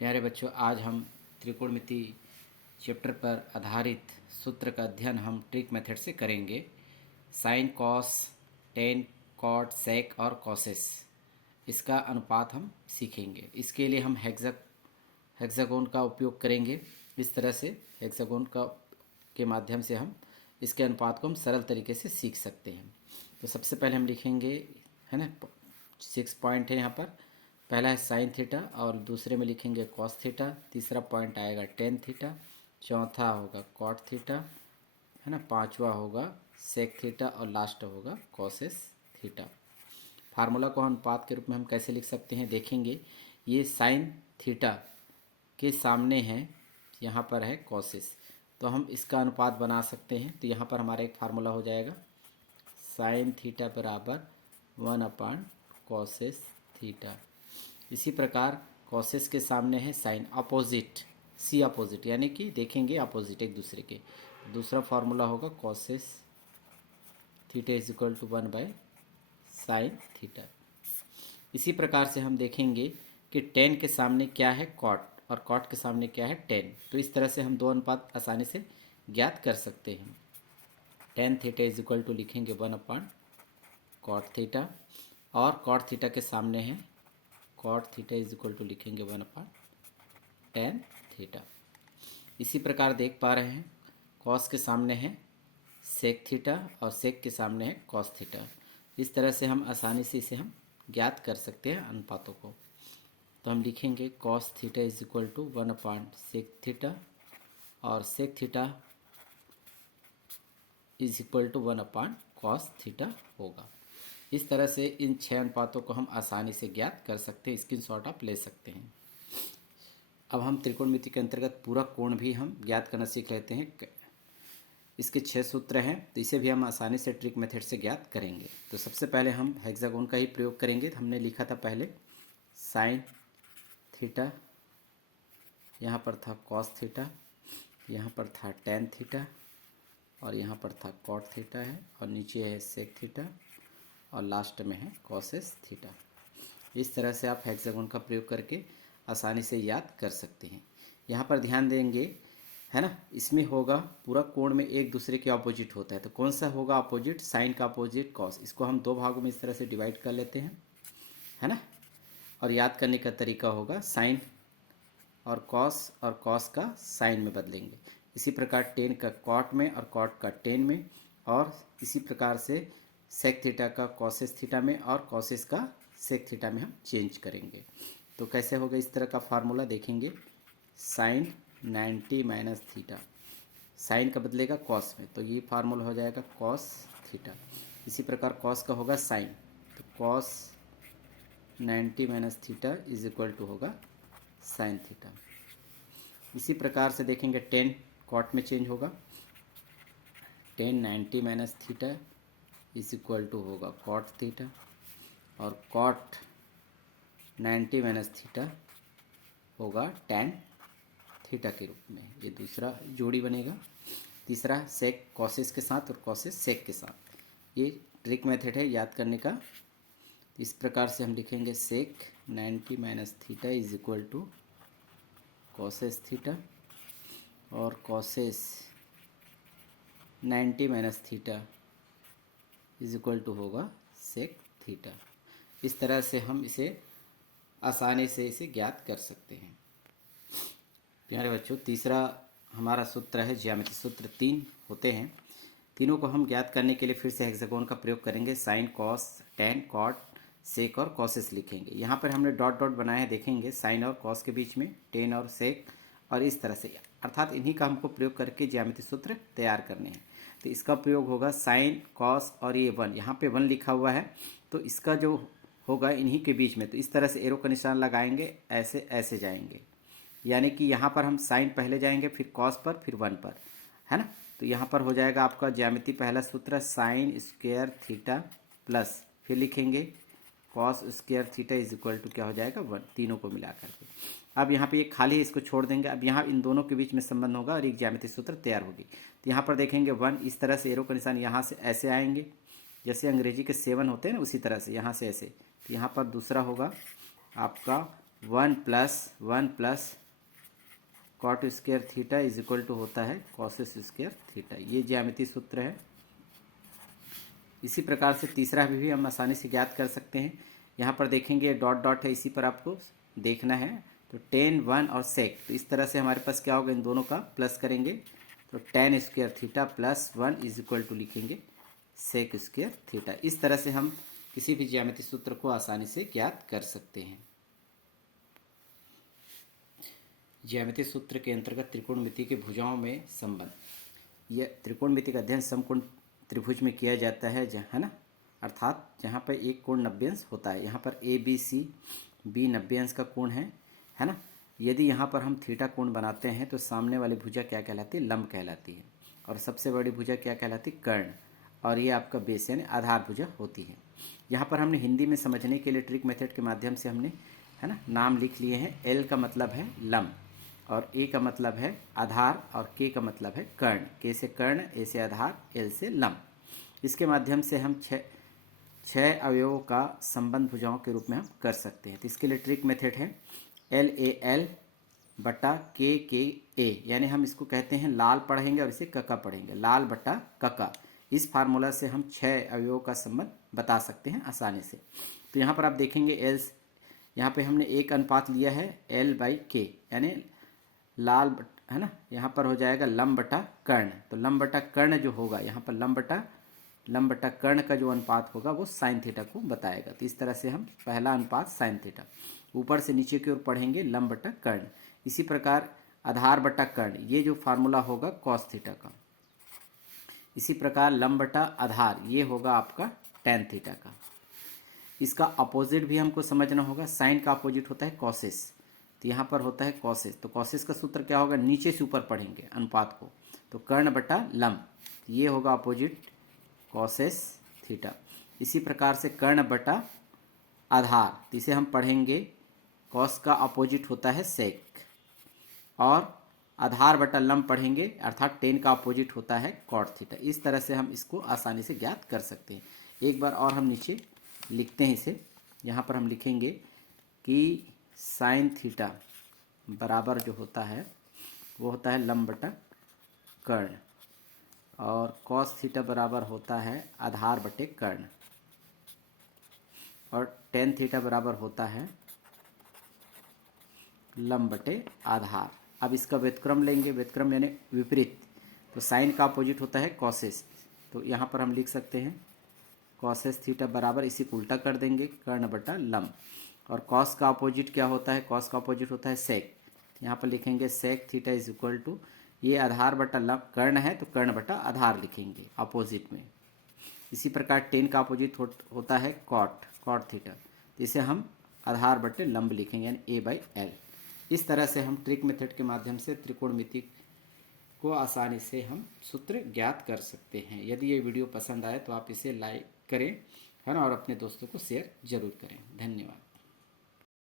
प्यारे बच्चों, आज हम त्रिकोणमिति चैप्टर पर आधारित सूत्र का अध्ययन हम ट्रिक मेथड से करेंगे। साइन, कॉस, टेन, कॉट, सेक और कॉसेस, इसका अनुपात हम सीखेंगे। इसके लिए हम हेक्सागोन का उपयोग करेंगे। इस तरह से हेक्सागोन के माध्यम से हम इसके अनुपात को हम सरल तरीके से सीख सकते हैं। तो सबसे पहले हम लिखेंगे, है ना, 6 पॉइंट है यहाँ पर। पहला है साइन थीटा और दूसरे में लिखेंगे कॉस थीटा, तीसरा पॉइंट आएगा टेन थीटा, चौथा होगा कॉट थीटा, है ना, पांचवा होगा सेक थीटा और लास्ट होगा कॉसेस थीटा। फार्मूला को अनुपात के रूप में हम कैसे लिख सकते हैं देखेंगे। ये साइन थीटा के सामने है, यहाँ पर है कॉसेस, तो हम इसका अनुपात बना सकते हैं। तो यहाँ पर हमारा एक फार्मूला हो जाएगा, साइन थीटा बराबर 1 कॉसेस थीटा। इसी प्रकार कॉसेस के सामने है साइन, अपोजिट, सी अपोजिट, यानी कि देखेंगे अपोजिट एक दूसरे के। दूसरा फार्मूला होगा cosec theta is equal to 1/साइन थीटा। इसी प्रकार से हम देखेंगे कि टेन के सामने क्या है, कॉट, और कॉट के सामने क्या है, टेन। तो इस तरह से हम दो अनुपात आसानी से ज्ञात कर सकते हैं। Tan theta is equal to लिखेंगे 1/कॉट थीटा, और कॉट थीटा के सामने है cot theta is equal to लिखेंगे 1/टेन थीटा। इसी प्रकार देख पा रहे हैं कॉस के सामने है सेक थीटा और सेक के सामने है कॉस थीटा। इस तरह से हम आसानी से इसे हम ज्ञात कर सकते हैं अनुपातों को। तो हम लिखेंगे cos theta is equal to 1/सेक थीटा और sec theta is equal to 1/कॉस थीटा होगा। इस तरह से इन 6 अनुपातों को हम आसानी से ज्ञात कर सकते हैं, स्क्रीनशॉट आप ले सकते हैं। अब हम त्रिकोणमिति के अंतर्गत पूरा कोण भी हम ज्ञात करना सीख लेते हैं। इसके 6 सूत्र हैं, तो इसे भी हम आसानी से ट्रिक मेथड से ज्ञात करेंगे। तो सबसे पहले हम हेक्सागोन का ही प्रयोग करेंगे। हमने लिखा था पहले साइन थीटा, यहाँ पर था कॉस थीटा, यहाँ पर था टेन थीटा, और यहाँ पर था कॉट थीटा है, और नीचे है सेक थीटा, और लास्ट में है कॉसेस थीटा। इस तरह से आप हेक्सागोन का प्रयोग करके आसानी से याद कर सकते हैं। यहाँ पर ध्यान देंगे, है ना, इसमें होगा पूरा कोण में एक दूसरे के अपोजिट होता है। तो कौन सा होगा अपोजिट, साइन का अपोजिट कॉस। इसको हम दो भागों में इस तरह से डिवाइड कर लेते हैं, है ना। और याद करने का तरीका होगा साइन और कॉस का साइन में बदलेंगे। इसी प्रकार टेन का कॉट में और कॉट का टेन में, और इसी प्रकार से सेक थीटा का कॉसेस थीटा में और कॉसेस का सेक थीटा में हम चेंज करेंगे। तो कैसे होगा, इस तरह का फार्मूला देखेंगे, साइन 90 माइनस थीटा, साइन का बदलेगा कॉस में, तो ये फार्मूला हो जाएगा कॉस थीटा। इसी प्रकार कॉस का होगा साइन, तो cos 90 minus theta is equal to होगा साइन थीटा। इसी प्रकार से देखेंगे टेन कॉट में चेंज होगा, tan 90 minus theta is equal to होगा कॉट थीटा, और कॉट 90 माइनस थीटा होगा टेन थीटा के रूप में। ये दूसरा जोड़ी बनेगा। तीसरा सेक कॉसेस के साथ और कॉसेस सेक के साथ। ये ट्रिक मेथड है याद करने का। इस प्रकार से हम लिखेंगे sec 90 minus theta is equal to cosec theta, और cosec 90 minus theta is equal to होगा सेक थीटा। इस तरह से हम इसे आसानी से इसे ज्ञात कर सकते हैं। प्यारे बच्चों, तीसरा हमारा सूत्र है ज्यामिति सूत्र। 3 होते हैं, तीनों को हम ज्ञात करने के लिए फिर से हेक्सागोन का प्रयोग करेंगे। साइन, कॉस, टेन, कॉट, सेक और कॉसेस लिखेंगे। यहाँ पर हमने डॉट डॉट बनाए हैं, देखेंगे साइन और कॉस के बीच में टेन और सेक, और इस तरह से, अर्थात इन्हीं का हमको प्रयोग करके ज्यामिति सूत्र तैयार करने हैं। तो इसका प्रयोग होगा साइन, कॉस और ये 1, यहाँ पे 1 लिखा हुआ है, तो इसका जो होगा इन्हीं के बीच में। तो इस तरह से एरो का निशान लगाएंगे, ऐसे ऐसे जाएंगे, यानी कि यहाँ पर हम साइन पहले जाएंगे, फिर कॉस पर, फिर 1 पर, है ना। तो यहाँ पर हो जाएगा आपका ज्यामिति पहला सूत्र साइन स्क्वायर थीटा प्लस, फिर लिखेंगे cos square theta is equal to क्या हो जाएगा 1, तीनों को मिला करके। अब यहाँ पे ये खाली है, इसको छोड़ देंगे। अब यहाँ इन दोनों के बीच में संबंध होगा और एक ज्यामिति सूत्र तैयार होगी। तो यहाँ पर देखेंगे 1, इस तरह से एरो का निशान यहाँ से ऐसे आएंगे, जैसे अंग्रेजी के 7 होते हैं ना, उसी तरह से यहाँ से ऐसे। तो यहाँ पर दूसरा होगा आपका one plus cot square theta is equal to होता है कॉसेस स्क्वायर थीटा। ये ज्यामितीय सूत्र है। इसी प्रकार से तीसरा भी हम आसानी से ज्ञात कर सकते हैं। यहाँ पर देखेंगे डॉट डॉट है, इसी पर आपको देखना है। तो टेन, वन और सेक, तो इस तरह से हमारे पास क्या होगा, इन दोनों का प्लस करेंगे तो tan square theta plus one is equal to लिखेंगे सेक स्क्वायर थीटा। इस तरह से हम किसी भी ज्यामितीय सूत्र को आसानी से ज्ञात कर सकते हैं। ज्यामितीय सूत्र के अंतर्गत त्रिकोणमिति के भुजाओं में संबंध। यह त्रिकोणमिति का अध्ययन समकोण त्रिभुज में किया जाता है, है ना, अर्थात जहाँ पर एक कोण 90 अंश होता है। यहाँ पर ए बी सी बी 90 अंश का कोण है ना। यदि यहाँ पर हम थीटा कोण बनाते हैं तो सामने वाली भुजा क्या कहलाती है, लंब कहलाती है। और सबसे बड़ी भुजा क्या कहलाती है, कर्ण। और ये आपका बेस यानी आधार भुजा होती है। यहाँ पर हमने हिंदी में समझने के लिए ट्रिक मेथड के माध्यम से हमने, है ना, नाम लिख लिए हैं। एल का मतलब है लंब, और ए का मतलब है आधार, और के का मतलब है कर्ण। के से कर्ण, ए से आधार, एल से लंब। इसके माध्यम से हम छः अवयवों का संबंध भुजाओं के रूप में हम कर सकते हैं। तो इसके लिए ट्रिक मेथड है एल ए एल बटा के ए, यानी हम इसको कहते हैं लाल पढ़ेंगे और इसे कका पढ़ेंगे, लाल बटा कका। इस फार्मूला से हम 6 अवयवों का संबंध बता सकते हैं आसानी से। तो यहाँ पर आप देखेंगे एल, यहाँ पे हमने एक अनुपात लिया है एल बाई के, यानी लाल, है ना, यहाँ पर हो जाएगा लंब बटा कर्ण। तो लंब बटा कर्ण जो होगा, यहाँ पर लंब बटा कर्ण का जो अनुपात होगा वो साइन थीटा को बताएगा। तो इस तरह से हम पहला अनुपात साइन थीटा, ऊपर से नीचे की ओर पढ़ेंगे लंब बटा कर्ण। इसी प्रकार आधार बटा कर्ण, ये जो फार्मूला होगा कॉस थीटा का। इसी प्रकार लंब बटा आधार, ये होगा आपका टेन थीटा का। इसका अपोजिट भी हमको समझना होगा। साइन का अपोजिट होता है कॉसेस, तो यहाँ पर होता है कॉसेस। तो कॉसेस का सूत्र क्या होगा, नीचे से ऊपर पढ़ेंगे अनुपात को। तो कर्ण बटा लंब, ये होगा अपोजिट कॉसेस थीटा। इसी प्रकार से कर्ण बटा आधार, तो इसे हम पढ़ेंगे कॉस का अपोजिट होता है सेक, और आधार बटा लंब पढ़ेंगे, अर्थात टेन का अपोजिट होता है कॉट थीटा। इस तरह से हम इसको आसानी से ज्ञात कर सकते हैं। एक बार और हम नीचे लिखते हैं इसे। यहाँ पर हम लिखेंगे कि साइन थीटा बराबर जो होता है वो होता है लंब बटा कर्ण, और कॉस थीटा बराबर होता है आधार बटे कर्ण, और टेन थीटा बराबर होता है लंब बटे आधार। अब इसका व्युत्क्रम लेंगे, व्युत्क्रम यानी विपरीत। तो साइन का अपोजिट होता है कॉसेस, तो यहाँ पर हम लिख सकते हैं कॉसेस थीटा बराबर, इसी को उल्टा कर देंगे, कर्ण बटा लंब। और कॉस का अपोजिट क्या होता है, कॉस का अपोजिट होता है सेक। यहाँ पर लिखेंगे sec theta is equal to, ये आधार बटा लंब, कर्ण है तो कर्ण बटा आधार लिखेंगे अपोजिट में। इसी प्रकार टेन का अपोजिट होता है कॉट थीटा, तो इसे हम आधार बटे लंब लिखेंगे, यानी ए बाई एल। इस तरह से हम ट्रिक मेथड के माध्यम से त्रिकोणमिति को आसानी से हम सूत्र ज्ञात कर सकते हैं। यदि ये वीडियो पसंद आए तो आप इसे लाइक करें, है ना, और अपने दोस्तों को शेयर जरूर करें। धन्यवाद।